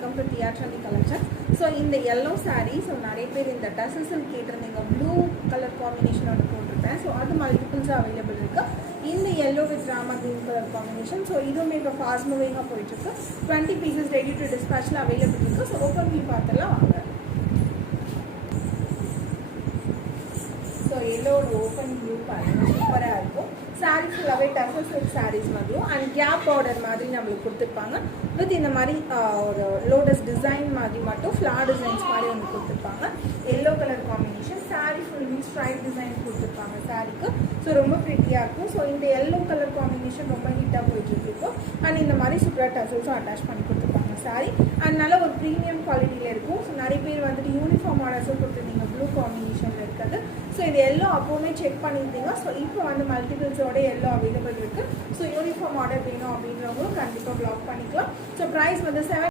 Welcome to TR trendy collection. So இந்த yellow sari, so நிறைய பேர் இந்த டசல்ஸ்ன்னு கேட்டிருந்தீங்க. ப்ளூ கலர் காம்பினேஷன் ஒன்று போட்டிருப்பேன். ஸோ அது மல்டிபிள்ஸாக அவைலபிள் இருக்குது. இந்த yellow with Rama green colour combination. So இதுவுமே இப்போ ஃபாஸ்ட் மூவிங்காக போயிட்டுருக்கு. 20 பீசஸ் ரெடி டு டிஸ்பேச்சில் அவைலபிள் இருக்குது. ஸோ ஓப்பன் வியூ பார்த்துலாம் வாங்க. ஸோ எல்லோட ஓப்பன் வியூ பாருங்கள், சூப்பராக இருக்கும். சாரீ ஃபுல்லாகவே டசல் சில்க் சாரீஸ் மாதிரியும் அண்ட் கேப் பார்டர் மாதிரி நம்மளுக்கு கொடுத்துருப்பாங்க. வித் இந்த மாதிரி ஒரு லோட்டஸ் டிசைன் மாதிரி மட்டும் ஃப்ளார் டிசைன்ஸ் மாதிரி ஒன்று கொடுத்துருப்பாங்க. Yellow colour combination. Sari fully straight design கொடுத்துருப்பாங்க சாரீக்கு. ஸோ ரொம்ப ப்ரிட்டியாக இருக்கும். ஸோ இந்த எல்லோ கலர் காம்பினேஷன் ரொம்ப ஹீட்டாக போயிட்டுருக்கு. அண்ட் இந்த மாதிரி சூப்பராக டசல்ஸும் அட்டாச் பண்ணி கொடுத்துருப்பாங்க சாரீ. அண்ட் நல்ல ஒரு ப்ரீமியம் குவாலிட்டியில் இருக்கும். ஸோ நிறைய பேர் வந்துட்டு யூனிஃபார்ம் ஆர்டர்ஸும் கொடுத்துருந்தீங்க ப்ளூ காம்பினேஷனில் இருக்கிறது. ஸோ இது எல்லோ அப்போவுமே செக் பண்ணியிருந்தீங்க. ஸோ இப்போ வந்து மல்டிபிள்ஸோட எல்லோ அவைலபிள் இருக்குது. ஸோ யூனிஃபார்ம் ஆர்டர் வேணும் அப்படின்றவங்களும் கண்டிப்பாக பிளாக் பண்ணிக்கலாம். ஸோ ப்ரைஸ் வந்து